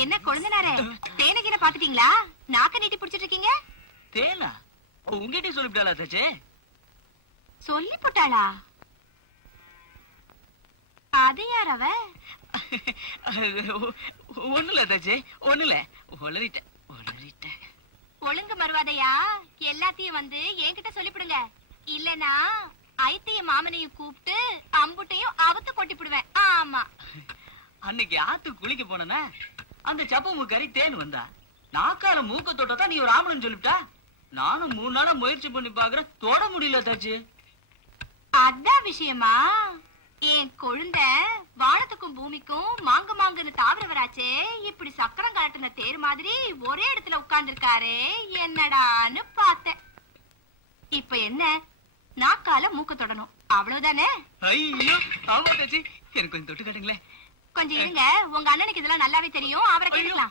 என்ன கொழுந்தனாரே, தேனகிர பாத்துட்டீங்களா? நாக்க நீட்டி பிடிச்சிட்டு இருக்கீங்க. தேனா உங்ககிட்ட சொல்லிவிட்டாளா தச்சே? சொல்லி போட்டாளா? அது யார் அவ? ஒண்ணுல தச்சே, ஒண்ணுல. உளறிட்டேன். ஒழுங்கு மறுவாதையா எல்லாத்தையும் வந்து என்கிட்ட சொல்லிவிடுங்க. இல்லனா ஐத்தையும் மாமனையும் கூப்பிட்டு அம்புட்டையும் அவத்து கொட்டிவிடுவேன். ஆமா. அன்னைக்கு ஆத்து குளிக்க போனா அந்த சப்ப மூக்கறி தேன் வந்தா நாக்கால மூக்க தொட்டா நீ ஒரு ஆம்பளன்னு சொல்லிவிட்டா. நானும் 3 நாளா முயற்சி பண்ணி பாக்குறேன், தொட முடியல தச்சு. அதான் விஷயமா? என் கொழுந்த வானத்துக்கும் பூமிக்கும் மாங்கு மாங்குன்னு தாவரவராச்சே, இப்படி சக்கரம் காட்டுன தேர் மாதிரி ஒரே இடத்துல உட்கார்ந்து இருக்காரே, என்னடான்னு பார்த்தேன். இப்ப என்ன, நாக்கால மூக்க தொடணும், அவ்வளவுதானே? ஐயோ ஆமா தச்சு, எனக்கு கொஞ்சம் தொட்டு காட்டுங்களேன். கொஞ்சம் இருங்க, உங்க அண்ணனுக்கு இதெல்லாம் நல்லாவே தெரியும், அவரை கேட்கலாம்.